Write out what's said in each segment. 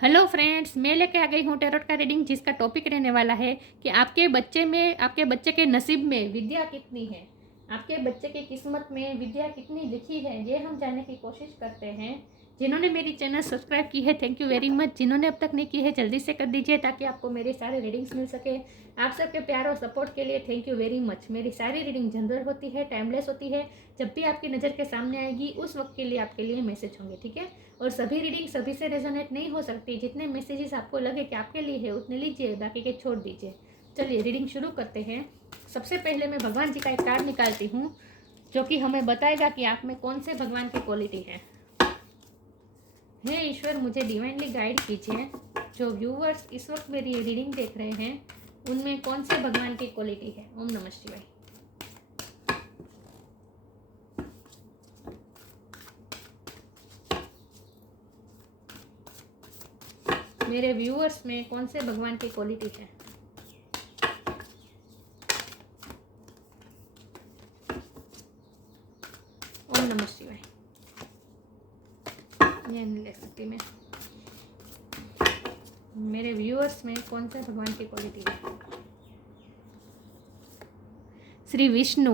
Hello friends, मैं लेके आ गई हूँ टैरोट का रीडिंग, जिसका टॉपिक रहने वाला है कि आपके बच्चे के नसीब में विद्या कितनी है। आपके बच्चे की किस्मत में विद्या कितनी लिखी है, ये हम जानने की कोशिश करते हैं। जिन्होंने मेरी चैनल सब्सक्राइब की है, थैंक यू वेरी मच। जिन्होंने अब तक नहीं की है, जल्दी से कर दीजिए ताकि आपको मेरे सारे रीडिंग्स मिल सके। आप सबके प्यार और सपोर्ट के लिए थैंक यू वेरी मच। मेरी सारी रीडिंग जनरल होती है, टाइमलेस होती है। जब भी आपकी नज़र के सामने आएगी उस वक्त के लिए आपके लिए मैसेज होंगे, ठीक है। और सभी रीडिंग सभी से रेजोनेट नहीं हो सकती। जितने मैसेजेस आपको लगे कि आपके लिए है उतने लीजिए, बाकी के छोड़ दीजिए। चलिए रीडिंग शुरू करते हैं। सबसे पहले मैं भगवान जी का एक कार्ड निकालती हूँ, जो कि हमें बताएगा कि आप में कौन से भगवान की क्वालिटी है। हे ईश्वर, मुझे डिवाइनली गाइड कीजिए। जो व्यूवर्स इस वक्त मेरी रीडिंग देख रहे हैं, उनमें कौन से भगवान की क्वालिटी है। ओम नमः शिवाय। मेरे व्यूअर्स में कौन से भगवान की क्वालिटी है। ओम नमः शिवाय। ये नहीं ले सकती मैं। मेरे व्यूअर्स में कौन से भगवान की क्वालिटी है। Shri Vishnu,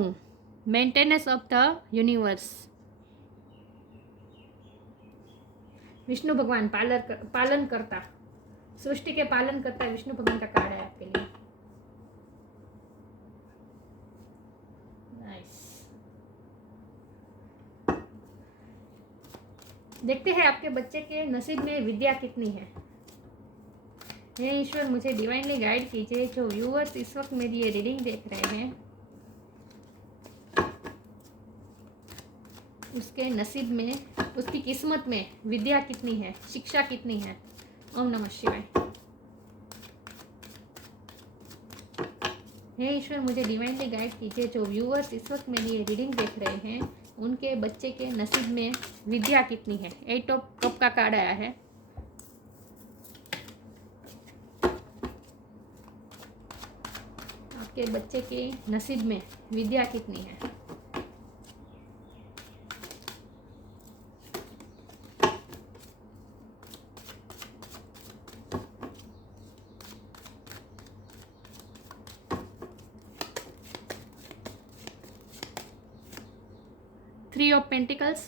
maintenance of the universe. Vishnu भगवान पालन करता, सृष्टि के पालन करता है। विष्णु भगवान का कार्ड है आपके लिए। नाइस। देखते हैं आपके बच्चे के नसीब में विद्या कितनी है। हे ईश्वर, मुझे डिवाइनली गाइड कीजिए। जो व्यूअर्स इस वक्त मेरी ये रीडिंग देख रहे हैं, उसके नसीब में, उसकी किस्मत में विद्या कितनी है, शिक्षा कितनी है। ओम नमः शिवाय। हे ईश्वर, मुझे डिवाइनली गाइड कीजिए। जो व्यूअर्स इस वक्त मेरी ये रीडिंग देख रहे हैं, उनके बच्चे के नसीब में विद्या कितनी है। 8 ऑफ कप का कार्ड आया है। आपके बच्चे के नसीब में विद्या कितनी है। Three of pentacles,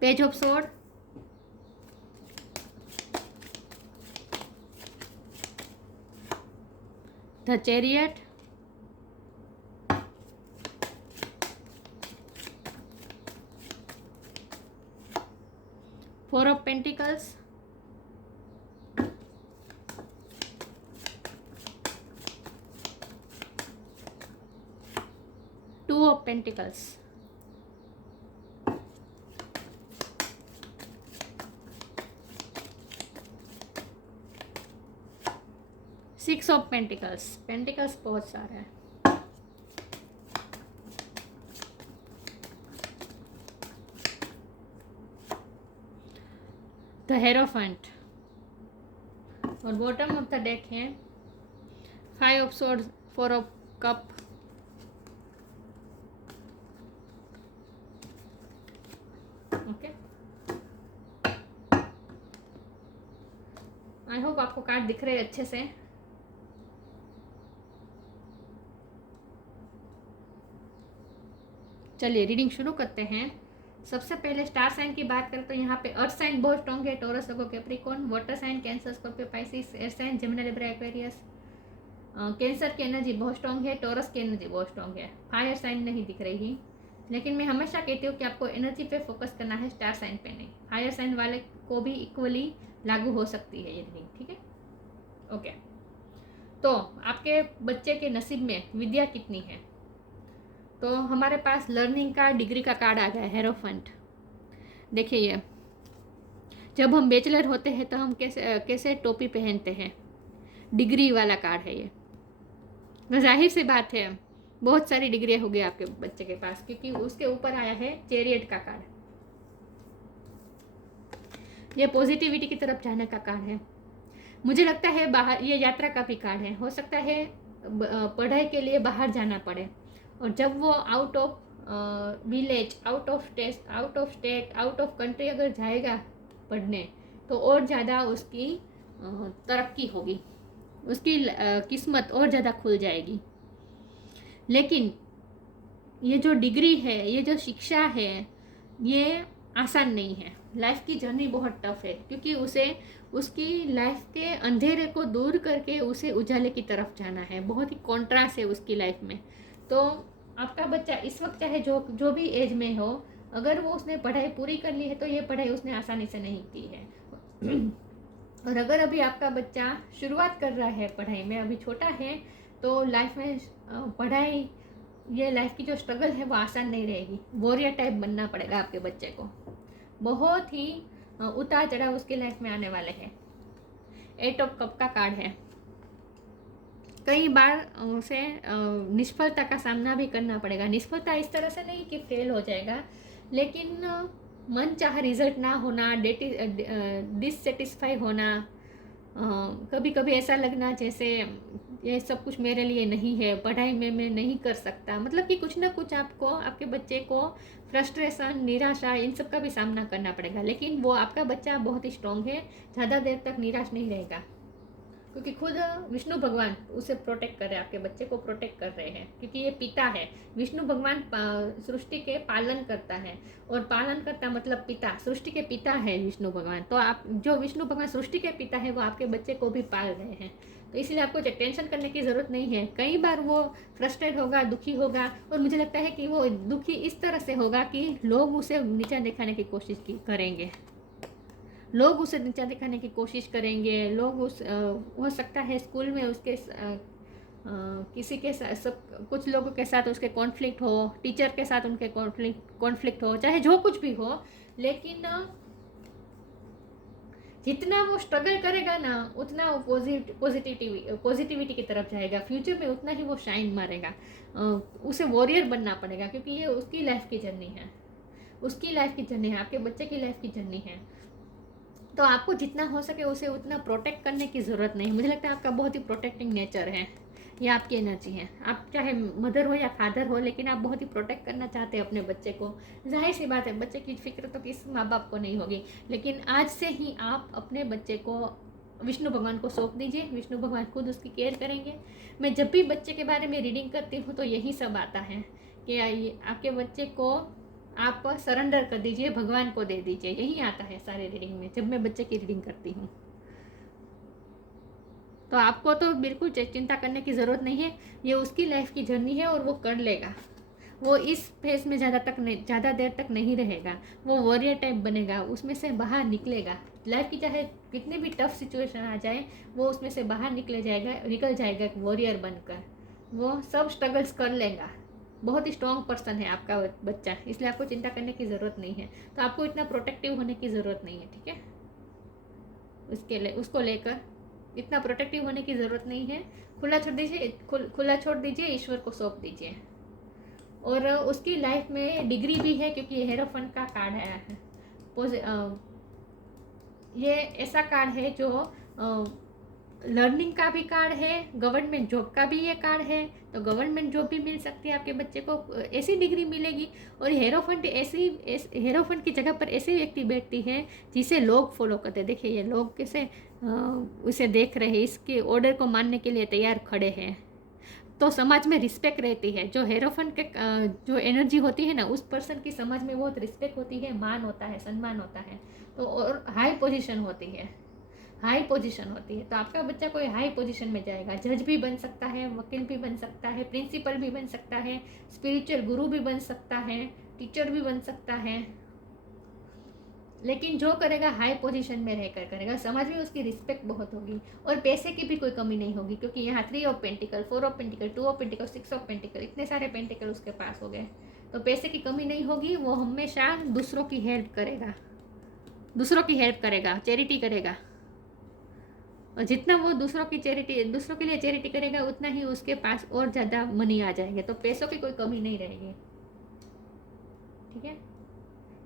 page of sword, the chariot, four of pentacles, two of pentacles, six of pentacles. Pentacles बहुत सारा है। The hierophant. और बॉटम ऑफ द डेक है five of swords, four of cup, okay. I hope आपको card दिख रहे हैं अच्छे से। चलिए रीडिंग शुरू करते हैं। सबसे पहले स्टार साइन की बात करें तो यहाँ पे अर्थ साइन बहुत स्ट्रॉन्ग है। Taurus, Virgo, Capricorn. Water sign Cancer, Scorpio, Pisces. Air sign Gemini, Libra, Aquarius. Cancer की एनर्जी बहुत स्ट्रॉन्ग है। टॉरस की एनर्जी बहुत स्ट्रॉन्ग है। फायर साइन नहीं दिख रही, लेकिन मैं हमेशा कहती हूँ कि आपको एनर्जी पे फोकस करना है, स्टार साइन पे नहीं। फायर साइन वाले को भी इक्वली लागू हो सकती है ये रीडिंग, ठीक है। ओके, तो आपके बच्चे के नसीब में विद्या कितनी है। तो हमारे पास लर्निंग का, डिग्री का कार्ड आ गया है, हेरोफेंट। देखिए, ये जब हम बैचलर होते हैं तो हम कैसे टोपी पहनते हैं, डिग्री वाला कार्ड है ये। तो जाहिर सी बात है बहुत सारी डिग्रियाँ होगी आपके बच्चे के पास, क्योंकि उसके ऊपर आया है चैरियट का कार्ड। ये पॉजिटिविटी की तरफ जाने का कार्ड है। मुझे लगता है बाहर, ये यात्रा का भी कार्ड है। हो सकता है पढ़ाई के लिए बाहर जाना पड़े, और जब वो out of village, out of state, out of country अगर जाएगा पढ़ने, तो और ज़्यादा उसकी तरक्की होगी, उसकी किस्मत और ज़्यादा खुल जाएगी। लेकिन ये जो डिग्री है, ये जो शिक्षा है, ये आसान नहीं है। लाइफ की जर्नी बहुत टफ है, क्योंकि उसे उसकी लाइफ के अंधेरे को दूर करके उसे उजाले की तरफ जाना है। बहुत ही कॉन्ट्रास्ट है उसकी लाइफ में। तो आपका बच्चा इस वक्त चाहे जो भी एज में हो, अगर वो उसने पढ़ाई पूरी कर ली है तो ये पढ़ाई उसने आसानी से नहीं की है। और अगर अभी आपका बच्चा शुरुआत कर रहा है पढ़ाई में, अभी छोटा है, तो लाइफ में पढ़ाई, ये लाइफ की जो स्ट्रगल है वो आसान नहीं रहेगी। वॉरियर टाइप बनना पड़ेगा आपके बच्चे को। बहुत ही उतार चढ़ाव उसकी लाइफ में आने वाले हैं। 8 ऑफ कप का कार्ड है। कई बार उसे निष्फलता का सामना भी करना पड़ेगा। निष्फलता इस तरह से नहीं कि फेल हो जाएगा, लेकिन मन चाह रिजल्ट ना होना, डिससेटिस्फाई होना, कभी कभी ऐसा लगना जैसे ये सब कुछ मेरे लिए नहीं है, पढ़ाई में मैं नहीं कर सकता। मतलब कि कुछ ना कुछ आपको, आपके बच्चे को फ्रस्ट्रेशन, निराशा, इन सब का भी सामना करना पड़ेगा। लेकिन वो आपका बच्चा बहुत ही स्ट्रांग है, ज़्यादा देर तक निराश नहीं रहेगा, क्योंकि खुद विष्णु भगवान उसे प्रोटेक्ट कर रहे हैं, आपके बच्चे को प्रोटेक्ट कर रहे हैं, क्योंकि ये पिता है। विष्णु भगवान सृष्टि के पालन करता है, और पालन करता मतलब पिता, सृष्टि के पिता है विष्णु भगवान। तो आप, जो विष्णु भगवान सृष्टि के पिता है, वो आपके बच्चे को भी पाल रहे हैं। तो इसलिए आपको टेंशन करने की ज़रूरत नहीं है। कई बार वो फ्रस्ट्रेट होगा, दुखी होगा, और मुझे लगता है कि वो दुखी इस तरह से होगा कि लोग उसे नीचा दिखाने की कोशिश करेंगे, लोग उसे नीचा दिखाने की कोशिश करेंगे। लोग हो सकता है स्कूल में उसके किसी के साथ, सब कुछ लोगों के साथ उसके कॉन्फ्लिक्ट हो, टीचर के साथ उनके कॉन्फ्लिक्ट हो, चाहे जो कुछ भी हो। लेकिन जितना वो स्ट्रगल करेगा ना, उतना वो पॉजिटिविटी की तरफ जाएगा। फ्यूचर में उतना ही वो शाइन मारेगा। उसे वॉरियर बनना पड़ेगा, क्योंकि ये उसकी लाइफ की जर्नी है, उसकी लाइफ की जर्नी है, आपके बच्चे की लाइफ की जर्नी है। तो आपको जितना हो सके उसे उतना प्रोटेक्ट करने की ज़रूरत नहीं। मुझे लगता है आपका बहुत ही प्रोटेक्टिंग नेचर है, ये आपकी एनर्जी है। आप चाहे मदर हो या फादर हो, लेकिन आप बहुत ही प्रोटेक्ट करना चाहते हैं अपने बच्चे को। जाहिर सी बात है, बच्चे की फिक्र तो किस माँ बाप को नहीं होगी। लेकिन आज से ही आप अपने बच्चे को विष्णु भगवान को सौंप दीजिए, विष्णु भगवान खुद उसकी केयर करेंगे। मैं जब भी बच्चे के बारे में रीडिंग करती हूँ तो यही सब आता है कि आपके बच्चे को आप सरेंडर कर दीजिए, भगवान को दे दीजिए। यही आता है सारे रीडिंग में जब मैं बच्चे की रीडिंग करती हूँ। तो आपको तो बिल्कुल चिंता करने की ज़रूरत नहीं है, ये उसकी लाइफ की जर्नी है और वो कर लेगा। वो इस फेज में ज़्यादा देर तक नहीं रहेगा। वो वॉरियर टाइप बनेगा, उसमें से बाहर निकलेगा। लाइफ की चाहे कितनी भी टफ सिचुएशन आ जाए, वो उसमें से बाहर निकल जाएगा एक वॉरियर बनकर। वो सब स्ट्रगल्स कर लेगा। बहुत ही स्ट्रॉन्ग पर्सन है आपका बच्चा, इसलिए आपको चिंता करने की ज़रूरत नहीं है। तो आपको इतना प्रोटेक्टिव होने की ज़रूरत नहीं है, ठीक है। उसको लेकर इतना प्रोटेक्टिव होने की ज़रूरत नहीं है। खुला छोड़ दीजिए, ईश्वर को सौंप दीजिए। और उसकी लाइफ में डिग्री भी है, क्योंकि हेरोफंट का कार्ड आया है। ये ऐसा कार्ड है जो लर्निंग का भी कार्ड है, गवर्नमेंट जॉब का भी ये कार्ड है। तो गवर्नमेंट जॉब भी मिल सकती है आपके बच्चे को, ऐसी डिग्री मिलेगी। और हेरोफंट की जगह पर ऐसी व्यक्ति बैठती है जिसे लोग फॉलो करते हैं। देखिए ये लोग कैसे उसे देख रहे हैं, इसके ऑर्डर को मानने के लिए तैयार खड़े हैं। तो समाज में रिस्पेक्ट रहती है। जो हेरोफंट के जो एनर्जी होती है ना, उस पर्सन की समाज में बहुत रिस्पेक्ट होती है, मान होता है, सम्मान होता है। तो और हाई पोजीशन होती है, हाई पोजीशन होती है। तो आपका बच्चा कोई हाई पोजीशन में जाएगा। जज भी बन सकता है, वकील भी बन सकता है, प्रिंसिपल भी बन सकता है, स्पिरिचुअल गुरु भी बन सकता है, टीचर भी बन सकता है। लेकिन जो करेगा हाई पोजीशन में रहकर करेगा, समाज में उसकी रिस्पेक्ट बहुत होगी। और पैसे की भी कोई कमी नहीं होगी, क्योंकि यहाँ 3 of pentacle, 4 of pentacle, 2 of pentacle, 6 of pentacle, इतने सारे पेंटिकल उसके पास हो गए। तो पैसे की कमी नहीं होगी। वो हमेशा दूसरों की हेल्प करेगा, चैरिटी करेगा। और जितना वो दूसरों के लिए चैरिटी करेगा, उतना ही उसके पास और ज़्यादा मनी आ जाएंगे। तो पैसों की कोई कमी नहीं रहेगी, ठीक है।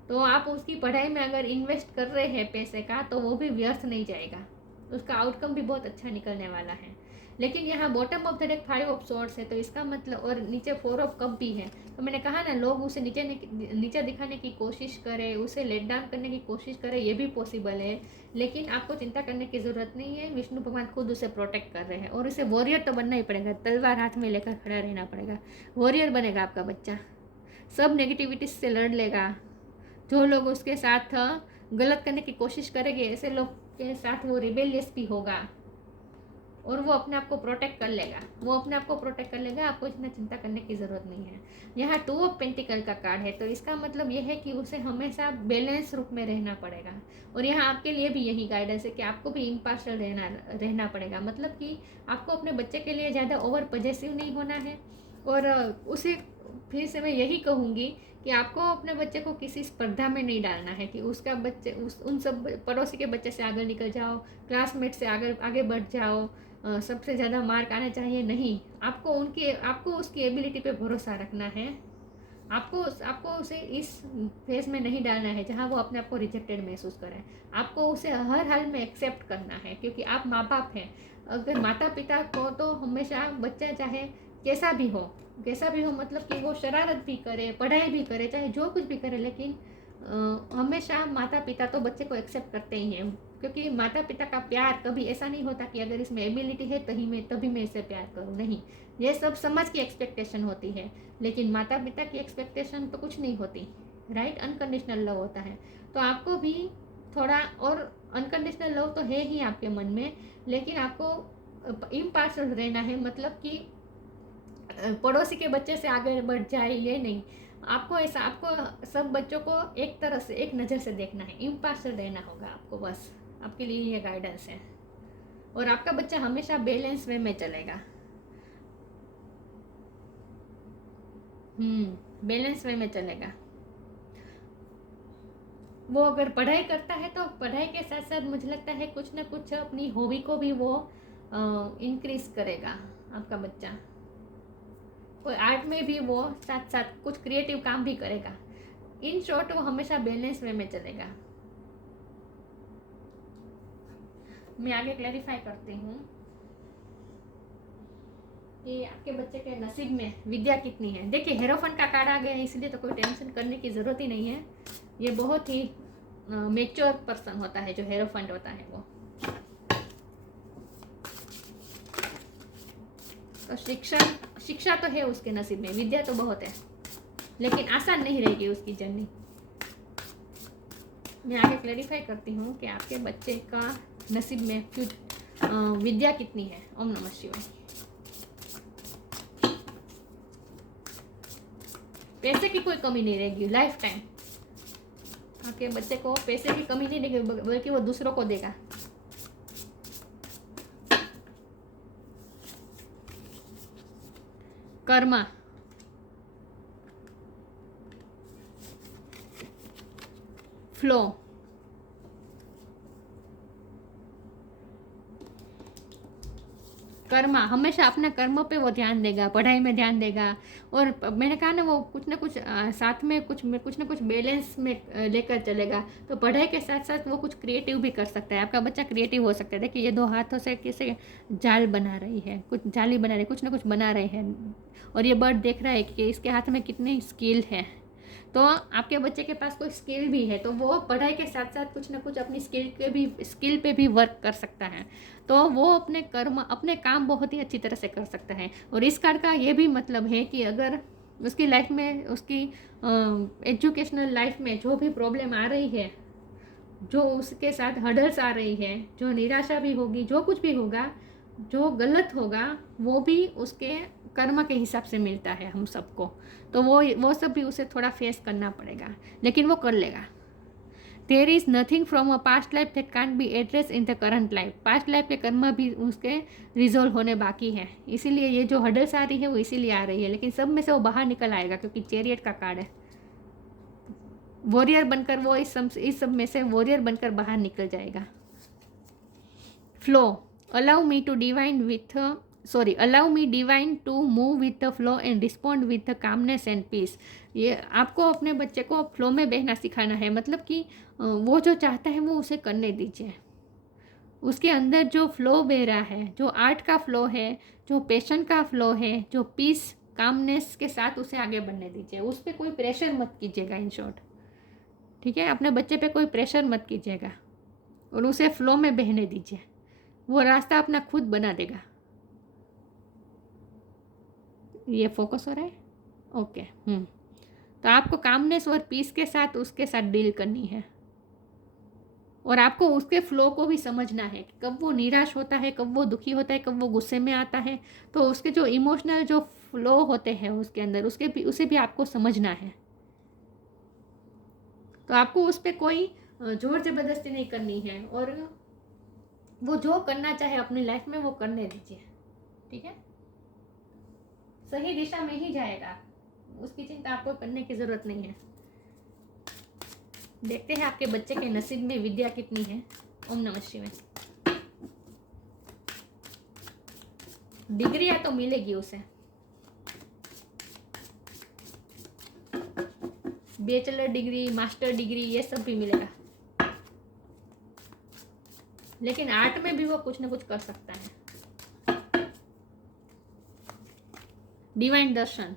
तो आप उसकी पढ़ाई में अगर इन्वेस्ट कर रहे हैं पैसे का, तो वो भी व्यर्थ नहीं जाएगा, उसका आउटकम भी बहुत अच्छा निकलने वाला है। लेकिन यहाँ bottom of the deck 5 of swords है, तो इसका मतलब, और नीचे 4 ऑफ कप भी है, तो मैंने कहा ना लोग उसे नीचे दिखाने की कोशिश करें, उसे लेट डाउन करने की कोशिश करें, ये भी पॉसिबल है। लेकिन आपको चिंता करने की ज़रूरत नहीं है, विष्णु भगवान खुद उसे प्रोटेक्ट कर रहे हैं। और उसे वॉरियर तो बनना ही पड़ेगा, तलवार हाथ में लेकर खड़ा रहना पड़ेगा, वॉरियर बनेगा आपका बच्चा, सब नेगेटिविटी से लड़ लेगा। जो लोग उसके साथ गलत करने की कोशिश करेंगे, ऐसे लोग के साथ वो रिबेलियस भी होगा, और वो अपने आप को प्रोटेक्ट कर लेगा, आपको इतना चिंता करने की ज़रूरत नहीं है। यहाँ 2 ऑफ पेंटिकल का कार्ड है, तो इसका मतलब यह है कि उसे हमेशा बैलेंस रूप में रहना पड़ेगा। और यहाँ आपके लिए भी यही गाइडेंस है कि आपको भी इम्पार्शियल रहना पड़ेगा, मतलब कि आपको अपने बच्चे के लिए ज़्यादा ओवर पॉजेसिव नहीं होना है। और उसे फिर से मैं यही कहूँगी कि आपको अपने बच्चे को किसी स्पर्धा में नहीं डालना है कि उसका बच्चे उन सब पड़ोसी के बच्चे से आगे निकल जाओ, क्लासमेट से आगे बढ़ जाओ, सबसे ज़्यादा मार्क आने चाहिए, नहीं। आपको उसकी एबिलिटी पे भरोसा रखना है। आपको उसे इस फेज में नहीं डालना है जहाँ वो अपने आप को रिजेक्टेड महसूस करे। आपको उसे हर हाल में एक्सेप्ट करना है, क्योंकि आप माँ बाप हैं। अगर माता पिता को तो हमेशा बच्चा चाहे कैसा भी हो, मतलब कि वो शरारत भी करे, पढ़ाई भी करे, चाहे जो कुछ भी करे, लेकिन हमेशा माता पिता तो बच्चे को एक्सेप्ट करते ही हैं। क्योंकि माता पिता का प्यार कभी ऐसा नहीं होता कि अगर इसमें एबिलिटी है तभी मैं इसे प्यार करूँ, नहीं। ये सब समाज की एक्सपेक्टेशन होती है, लेकिन माता पिता की एक्सपेक्टेशन तो कुछ नहीं होती, राइट। अनकंडीशनल लव होता है। तो आपको भी थोड़ा, और अनकंडीशनल लव तो है ही आपके मन में, लेकिन आपको इम्पार्शियल रहना है, मतलब कि पड़ोसी के बच्चे से आगे बढ़ जाए ये नहीं। आपको सब बच्चों को एक तरह से, एक नज़र से देखना है, इम्पार्शियल रहना होगा आपको, बस आपके लिए ये गाइडेंस है। और आपका बच्चा हमेशा बैलेंस वे में चलेगा, बैलेंस वे में चलेगा। वो अगर पढ़ाई करता है तो पढ़ाई के साथ साथ मुझे लगता है कुछ ना कुछ अपनी हॉबी को भी वो इंक्रीज करेगा आपका बच्चा। कोई आर्ट में भी वो साथ साथ कुछ क्रिएटिव काम भी करेगा। इन शॉर्ट वो हमेशा बैलेंस वे में चलेगा। मैं आगे क्लैरिफाई करती हूँ कि आपके बच्चे के नसीब में विद्या कितनी है। देखिए हेरोफंट का कार्ड आ गया है, इसलिए तो कोई टेंशन करने की ज़रूरत ही नहीं है। ये बहुत ही मेच्योर पर्सन होता है जो हेरोफंट होता है वो। तो शिक्षा तो है उसके नसीब में, विद्या तो बहुत है, लेकिन आसान नहीं रहेगी उसकी जर्नी। मैं आगे क्लैरिफाई करती हूँ कि आपके बच्चे का नसीब में विद्या कितनी है। ओम नमः शिवाय। पैसे की कोई कमी नहीं रहेगी लाइफ टाइम। आपके बच्चे को पैसे की कमी नहीं रहेगी, बल्कि वो दूसरों को देगा। कर्मा, फ्लो, कर्मा, हमेशा अपने कर्मों पे वो ध्यान देगा, पढ़ाई में ध्यान देगा। और मैंने कहा ना वो कुछ ना कुछ साथ में कुछ ना कुछ बैलेंस में लेकर चलेगा। तो पढ़ाई के साथ साथ वो कुछ क्रिएटिव भी कर सकता है। आपका बच्चा क्रिएटिव हो सकता है। देखिए ये 2 हाथों से कैसे जाल बना रही है, कुछ जाली बना रही है, कुछ ना कुछ बना रही है। और ये बर्ड देख रहा है कि इसके हाथ में कितनी स्किल है। तो आपके बच्चे के पास कोई स्किल भी है, तो वो पढ़ाई के साथ साथ कुछ ना कुछ अपनी स्किल पे भी वर्क कर सकता है। तो वो अपने काम बहुत ही अच्छी तरह से कर सकता है। और इस कार्ड का ये भी मतलब है कि अगर उसकी लाइफ में, उसकी एजुकेशनल लाइफ में जो भी प्रॉब्लम आ रही है, जो उसके साथ हर्डल्स आ रही है, जो निराशा भी होगी, जो कुछ भी होगा, जो गलत होगा, वो भी उसके कर्म के हिसाब से मिलता है हम सबको। तो वो सब भी उसे थोड़ा फेस करना पड़ेगा, लेकिन वो कर लेगा। There is nothing from a past life that can't be address in the current life. Past life के कर्म भी उसके रिजोल्व होने बाकी है, इसीलिए ये जो हर्डल्स आ रही है वो इसीलिए आ रही है, लेकिन सब में से वो बाहर निकल आएगा, क्योंकि चैरियट का कार्ड है। वॉरियर बनकर वो इस सब में से वॉरियर बनकर बाहर निकल जाएगा। Flow, allow me divine to move with the flow and respond with the calmness and peace। ये आपको अपने बच्चे को फ्लो में बहना सिखाना है, मतलब कि वो जो चाहता है वो उसे करने दीजिए। उसके अंदर जो फ्लो बह रहा है, जो आर्ट का फ्लो है, जो पैशन का फ्लो है, जो पीस कामनेस के साथ उसे आगे बढ़ने दीजिए। उस पर कोई प्रेशर मत कीजिएगा, इन शॉर्ट, ठीक है। अपने बच्चे पे कोई प्रेशर मत कीजिएगा और उसे फ्लो में बहने दीजिए। वो रास्ता अपना खुद बना देगा। ये फोकस हो रहा है, ओके। तो आपको कामनेस और पीस के साथ उसके साथ डील करनी है और आपको उसके फ्लो को भी समझना है कि कब वो निराश होता है, कब वो दुखी होता है, कब वो गुस्से में आता है। तो उसके जो इमोशनल जो फ्लो होते हैं उसके अंदर, उसे भी आपको समझना है। तो आपको उस पर कोई जोर जबरदस्ती नहीं करनी है और वो जो करना चाहे अपनी लाइफ में वो करने दीजिए, ठीक है। सही दिशा में ही जाएगा, उसकी चिंता आपको करने की जरूरत नहीं है। देखते हैं आपके बच्चे के नसीब में विद्या कितनी है। ओम नमः शिवाय। डिग्री या तो मिलेगी उसे, बैचलर डिग्री, मास्टर डिग्री, ये सब भी मिलेगा, लेकिन आर्ट में भी वो कुछ ना कुछ कर सकता है। डिवाइन दर्शन,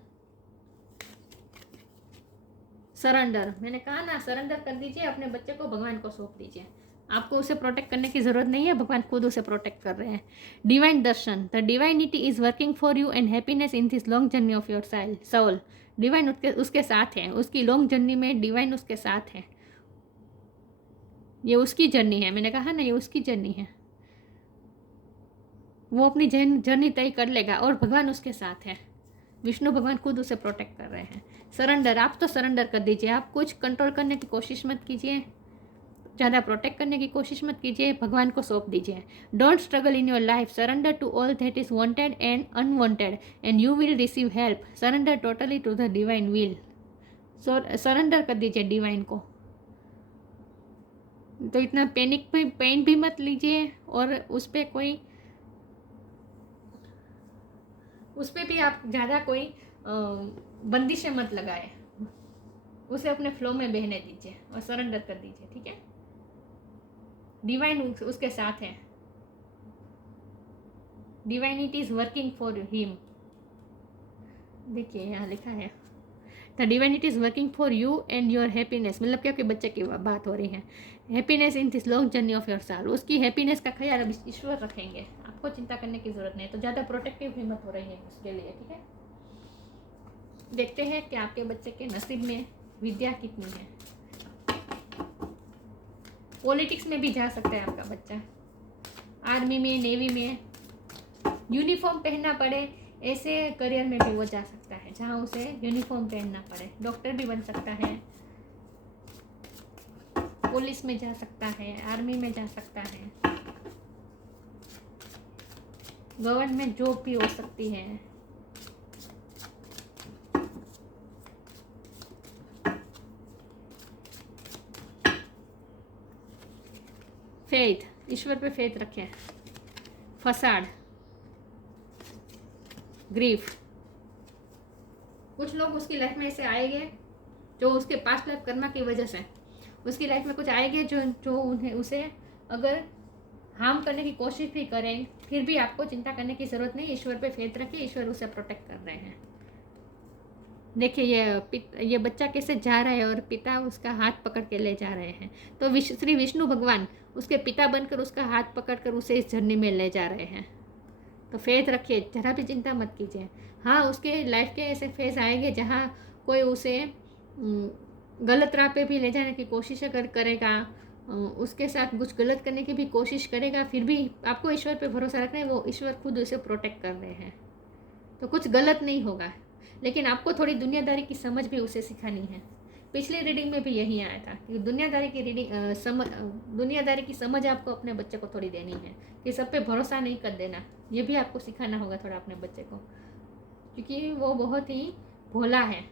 सरेंडर, मैंने कहा ना, सरेंडर कर दीजिए, अपने बच्चे को भगवान को सौंप दीजिए। आपको उसे प्रोटेक्ट करने की जरूरत नहीं है, भगवान खुद उसे प्रोटेक्ट कर रहे हैं। Divine darshan, the divinity is working for you and happiness in this long journey of your soul. Divine उसके साथ है, उसकी लॉन्ग जर्नी में डिवाइन उसके साथ है। ये उसकी जर्नी है, मैंने कहा ना, ये उसकी जर्नी है। वो अपनी जर्नी तय कर लेगा और भगवान उसके साथ है। विष्णु भगवान खुद उसे प्रोटेक्ट कर रहे हैं। सरेंडर, आप तो सरेंडर कर दीजिए। आप कुछ कंट्रोल करने की कोशिश मत कीजिए, ज़्यादा प्रोटेक्ट करने की कोशिश मत कीजिए, भगवान को सौंप दीजिए। Don't struggle in your life, surrender to all that is wanted and unwanted and you will receive help. Surrender totally to the divine will. Surrender कर दीजिए डिवाइन को। तो इतना पेन भी मत लीजिए और उस पर भी आप ज़्यादा कोई बंदिशें मत लगाए। उसे अपने फ्लो में बहने दीजिए और सरेंडर कर दीजिए, ठीक है। डिवाइन उसके साथ है। Divinity is working for him. देखिए यहाँ लिखा है, the divinity is working for you and your happiness. मतलब क्या, कि बच्चे की बात हो रही है। Happiness in this long journey of your soul. उसकी हैप्पीनेस का ख्याल अब ईश्वर रखेंगे, आपको चिंता करने की जरूरत नहीं है। तो ज़्यादा प्रोटेक्टिव भी मत हो रही है उसके लिए, ठीक है। देखते हैं कि आपके बच्चे के नसीब में विद्या कितनी है। पॉलिटिक्स में भी जा सकता है आपका बच्चा, आर्मी में, नेवी में, यूनिफॉर्म पहनना पड़े ऐसे करियर में भी वो जा सकता है जहाँ उसे यूनिफॉर्म पहनना पड़े। डॉक्टर भी बन सकता है, पुलिस में जा सकता है, आर्मी में जा सकता है, गवर्नमेंट जॉब भी हो सकती है। फेथ, ईश्वर पे फेथ रखें। फसाड, ग्रीफ, कुछ लोग उसकी लाइफ में ऐसे आएंगे जो उसके पास्ट लाइफ कर्मा की वजह से उसकी लाइफ में कुछ आएंगे जो उन्हें उसे अगर हार्म करने की कोशिश भी करें, फिर भी आपको चिंता करने की ज़रूरत नहीं। ईश्वर पे फेथ रखिए, ईश्वर उसे प्रोटेक्ट कर रहे हैं। देखिए ये बच्चा कैसे जा रहा है और पिता उसका हाथ पकड़ के ले जा रहे हैं। तो श्री विष्णु भगवान उसके पिता बनकर उसका हाथ पकड़कर उसे इस जर्नी में ले जा रहे हैं। तो फेथ रखिए, जरा भी चिंता मत कीजिए। हाँ, उसके लाइफ के ऐसे फेज आएंगे जहाँ कोई उसे गलत राह पे भी ले जाने की कोशिश अगर करेगा, उसके साथ कुछ गलत करने की भी कोशिश करेगा, फिर भी आपको ईश्वर पे भरोसा रखना है। वो ईश्वर खुद उसे प्रोटेक्ट कर रहे हैं, तो कुछ गलत नहीं होगा। लेकिन आपको थोड़ी दुनियादारी की समझ भी उसे सिखानी है। पिछली रीडिंग में भी यही आया था कि दुनियादारी की समझ आपको अपने बच्चे को थोड़ी देनी है कि सब पे भरोसा नहीं कर देना। ये भी आपको सिखाना होगा थोड़ा अपने बच्चे को, क्योंकि वो बहुत ही भोला है।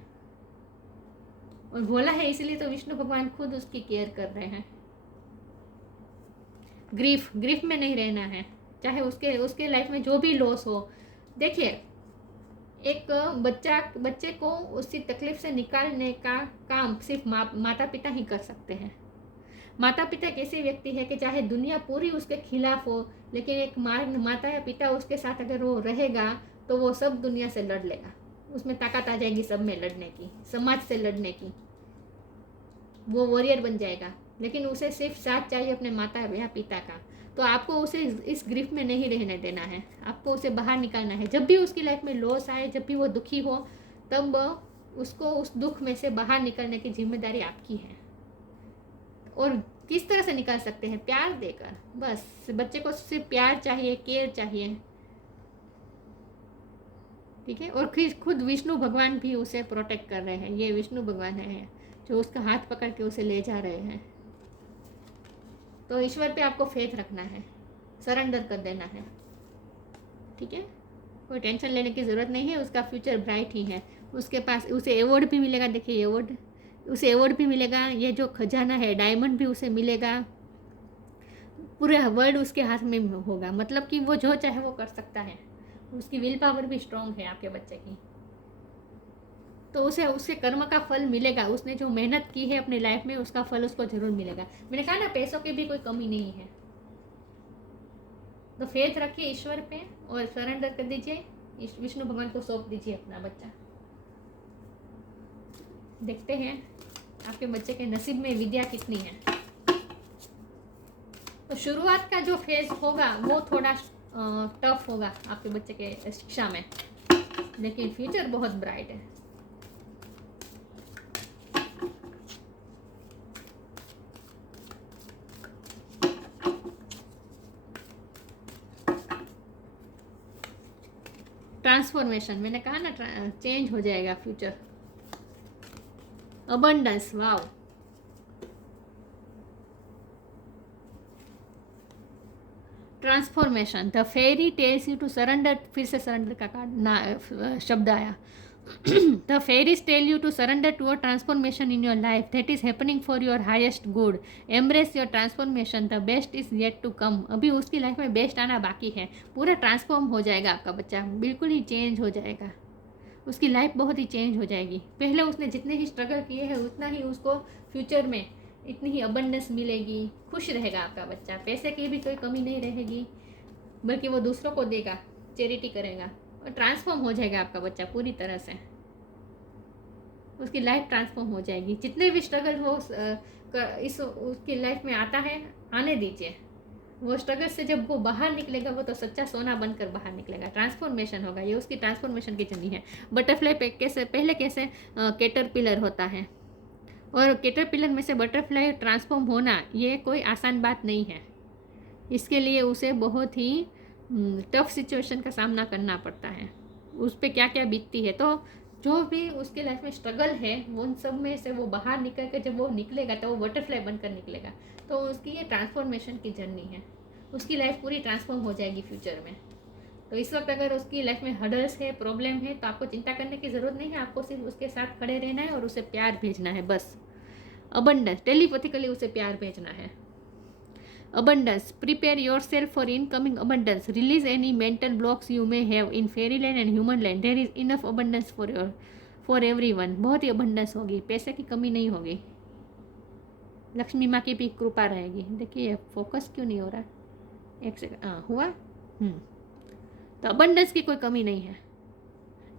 और भोला है इसलिए तो विष्णु भगवान खुद उसकी केयर कर रहे हैं। ग्रीफ में नहीं रहना है, चाहे उसके लाइफ में जो भी लॉस हो। देखिए, एक बच्चे को उसकी तकलीफ से निकालने का काम सिर्फ माता पिता ही कर सकते हैं। माता पिता एक ऐसे व्यक्ति है कि चाहे दुनिया पूरी उसके खिलाफ हो, लेकिन एक माता या पिता उसके साथ अगर वो रहेगा तो वो सब दुनिया से लड़ लेगा। उसमें ताकत आ जाएगी सब में लड़ने की, समाज से लड़ने की, वो वॉरियर बन जाएगा। लेकिन उसे सिर्फ साथ चाहिए अपने माता या पिता का। तो आपको उसे इस ग्रिफ में नहीं रहने देना है, आपको उसे बाहर निकालना है। जब भी उसकी लाइफ में लॉस आए, जब भी वो दुखी हो, तब उसको उस दुख में से बाहर निकलने की जिम्मेदारी आपकी है। और किस तरह से निकाल सकते हैं? प्यार देकर। बस बच्चे को सिर्फ प्यार चाहिए, केयर चाहिए, ठीक है। और खुद विष्णु भगवान भी उसे प्रोटेक्ट कर रहे हैं। ये विष्णु भगवान है जो उसका हाथ पकड़ के उसे ले जा रहे हैं। तो ईश्वर पे आपको फेथ रखना है, सरेंडर कर देना है, ठीक है। कोई टेंशन लेने की ज़रूरत नहीं है, उसका फ्यूचर ब्राइट ही है। उसके पास उसे अवार्ड भी मिलेगा, देखिए अवार्ड, उसे अवार्ड भी मिलेगा। ये जो खजाना है डायमंड भी उसे मिलेगा। पूरा वर्ल्ड उसके हाथ में होगा, मतलब कि वो जो चाहे वो कर सकता है। उसकी विल पावर भी स्ट्रांग है आपके बच्चे की। तो उसे उसके कर्म का फल मिलेगा। उसने जो मेहनत की है अपनी लाइफ में, उसका फल उसको जरूर मिलेगा। मैंने कहा ना, पैसों की भी कोई कमी नहीं है। तो फेथ रखिए ईश्वर पे और सरेंडर कर दीजिए, विष्णु भगवान को सौंप दीजिए अपना बच्चा। देखते हैं आपके बच्चे के नसीब में विद्या कितनी है। तो शुरुआत का जो फेज होगा वो थोड़ा टफ होगा आपके बच्चे के शिक्षा में, लेकिन फ्यूचर बहुत ब्राइट है। ट्रांसफॉर्मेशन, मैंने कहा ना, चेंज हो जाएगा future. Abundance, wow. Transformation, the fairy tells you to surrender. फिर से सरेंडर का कार्ड शब्द आया। The fairies tell you to surrender to a transformation in your life that is happening for your highest good. Embrace your transformation. The best is yet to come. अभी उसकी life में best आना बाकी है। पूरा transform हो जाएगा आपका बच्चा, बिल्कुल ही चेंज हो जाएगा। उसकी लाइफ बहुत ही चेंज हो जाएगी। पहले उसने जितने ही स्ट्रगल किए हैं उतना ही उसको फ्यूचर में इतनी ही अबंडेंस मिलेगी। खुश रहेगा आपका बच्चा, पैसे की भी कोई कमी नहीं रहेगी, बल्कि वो दूसरों को देगा, चैरिटी करेगा और ट्रांसफॉर्म हो जाएगा आपका बच्चा पूरी तरह से। उसकी लाइफ ट्रांसफॉर्म हो जाएगी। जितने भी स्ट्रगल हो इस उसकी लाइफ में आता है, आने दीजिए। वो स्ट्रगल से जब वो बाहर निकलेगा, वो तो सच्चा सोना बनकर बाहर निकलेगा। ट्रांसफॉर्मेशन होगा, ये उसकी ट्रांसफॉर्मेशन की जर्नी है। बटरफ्लाई पे कैसे पहले कैटरपिलर होता है, और कैटरपिलर में से बटरफ्लाई ट्रांसफॉर्म होना ये कोई आसान बात नहीं है। इसके लिए उसे बहुत ही टफ सिचुएशन का सामना करना पड़ता है। उस पर क्या क्या बीतती है। तो जो भी उसके लाइफ में स्ट्रगल है, वो उन सब में से वो बाहर निकल कर जब वो निकलेगा तो वो बटरफ्लाई बनकर निकलेगा। तो उसकी ये ट्रांसफॉर्मेशन की जर्नी है। उसकी लाइफ पूरी ट्रांसफॉर्म हो जाएगी फ्यूचर में। तो इस वक्त अगर उसकी लाइफ में हर्डल्स है, प्रॉब्लम है, तो आपको चिंता करने की ज़रूरत नहीं है। आपको सिर्फ उसके साथ खड़े रहना है और उसे प्यार भेजना है, बस। अबंडेंस, टेलीपैथिकली उसे प्यार भेजना है। Abundance, prepare yourself for incoming abundance. Release any mental blocks you may have in fairyland and human land. There is enough abundance for everyone. बहुत ही abundance होगी, पैसे की कमी नहीं होगी, लक्ष्मी माँ की भी कृपा रहेगी। देखिए फोकस क्यों नहीं हो रहा, एक सेकंड, हुआ। तो abundance की कोई कमी नहीं है।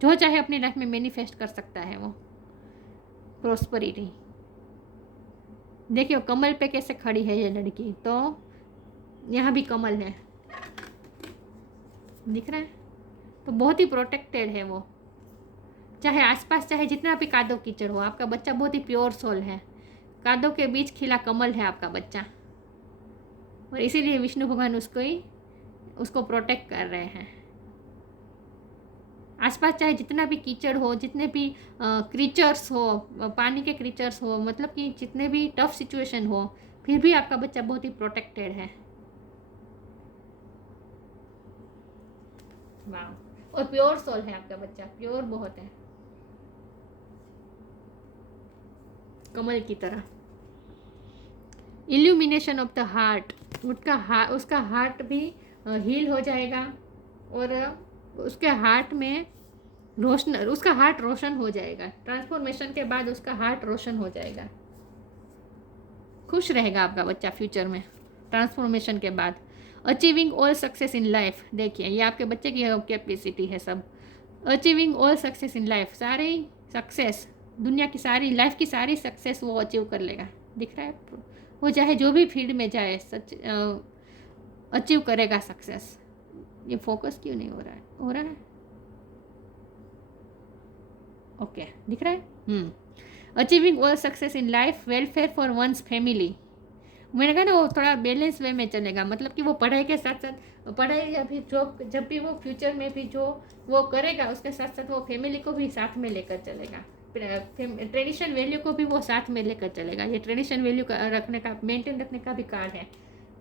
जो चाहे अपनी लाइफ में मैनिफेस्ट कर सकता है वो प्रॉस्पेरिटी। देखिए कमल पे कैसे खड़ी है ये लड़की, तो यहाँ भी कमल है, दिख रहा है। तो बहुत ही प्रोटेक्टेड है वो, चाहे आसपास चाहे जितना भी कादो कीचड़ हो। आपका बच्चा बहुत ही प्योर सोल है, कादो के बीच खिला कमल है आपका बच्चा, और इसीलिए विष्णु भगवान उसको प्रोटेक्ट कर रहे हैं। आसपास चाहे जितना भी कीचड़ हो, जितने भी क्रीचर्स हो, पानी के क्रीचर्स हो, मतलब कि जितने भी टफ सिचुएशन हो, फिर भी आपका बच्चा बहुत ही प्रोटेक्टेड है। वाह। और प्योर सोल है आपका बच्चा, प्योर बहुत है, कमल की तरह। इल्यूमिनेशन ऑफ द हार्ट, उसका हार्ट भी हील हो जाएगा, और उसके हार्ट में उसका हार्ट रोशन हो जाएगा। ट्रांसफॉर्मेशन के बाद उसका हार्ट रोशन हो जाएगा। खुश रहेगा आपका बच्चा फ्यूचर में ट्रांसफॉर्मेशन के बाद। Achieving all success in life, देखिए ये आपके बच्चे की कैपेसिटी है सब। Achieving all success in life, सारी सक्सेस, दुनिया की सारी, लाइफ की सारी सक्सेस वो अचीव कर लेगा। दिख रहा है, वो चाहे जो भी फील्ड में जाए सच अचीव करेगा सक्सेस। ये फोकस क्यों नहीं हो रहा है? हो रहा है, ओके दिख रहा है। Achieving all success in life, welfare for one's family. मैंने कहा ना वो थोड़ा बैलेंस वे में चलेगा, मतलब कि वो पढ़ाई के साथ साथ, पढ़ाई अभी जब भी वो फ्यूचर में भी जो वो करेगा उसके साथ साथ वो फैमिली को भी साथ में लेकर चलेगा, ट्रेडिशन वैल्यू को भी वो साथ में लेकर चलेगा। ये ट्रेडिशन वैल्यू का रखने का, मेंटेन रखने का भी कार्ड है,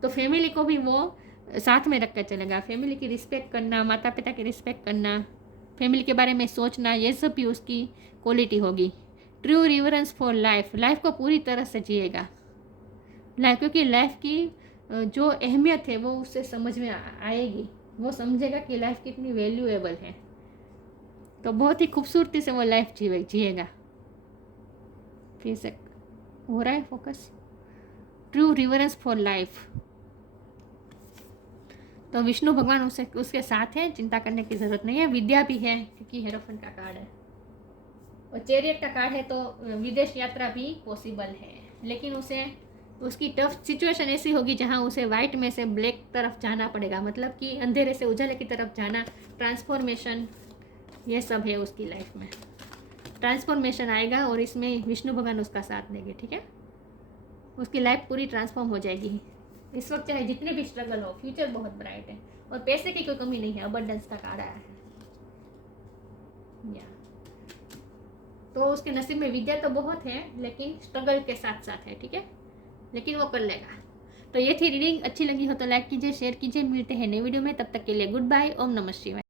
तो फैमिली को भी वो साथ में रख कर चलेगा। फैमिली की रिस्पेक्ट करना, माता पिता की रिस्पेक्ट करना, फैमिली के बारे में सोचना, ये सब भी उसकी क्वालिटी होगी। True reverence for life, life को पूरी तरह से जिएगा लाइफ, क्योंकि लाइफ की जो अहमियत है वो उससे समझ में आएगी, वो समझेगा कि लाइफ कितनी वैल्यूएबल है, तो बहुत ही खूबसूरती से वो लाइफ जिएगा। फिर से हो रहा है focus, true reverence for life. तो विष्णु भगवान उसके साथ है, चिंता करने की ज़रूरत नहीं है। विद्या भी है क्योंकि हेरोफेंट का कार्ड है, और चैरियट का कार्ड है, तो विदेश यात्रा भी पॉसिबल है, लेकिन उसे उसकी टफ सिचुएशन ऐसी होगी जहां उसे वाइट में से ब्लैक तरफ जाना पड़ेगा, मतलब कि अंधेरे से उजाले की तरफ जाना, ट्रांसफॉर्मेशन, ये सब है उसकी लाइफ में। ट्रांसफॉर्मेशन आएगा और इसमें विष्णु भगवान उसका साथ देंगे, ठीक है। उसकी लाइफ पूरी ट्रांसफॉर्म हो जाएगी। इस वक्त चाहे जितने भी स्ट्रगल हो, फ्यूचर बहुत ब्राइट है और पैसे की कोई कमी नहीं है। अबंडेंस का कार्ड आया है, तो उसके नसीब में विद्या तो बहुत है लेकिन स्ट्रगल के साथ साथ है, ठीक है, लेकिन वो कर लेगा। तो ये थी रीडिंग, अच्छी लगी हो तो लाइक कीजिए, शेयर कीजिए। मिलते हैं नई वीडियो में, तब तक के लिए गुड बाय, ओम नमः शिवाय।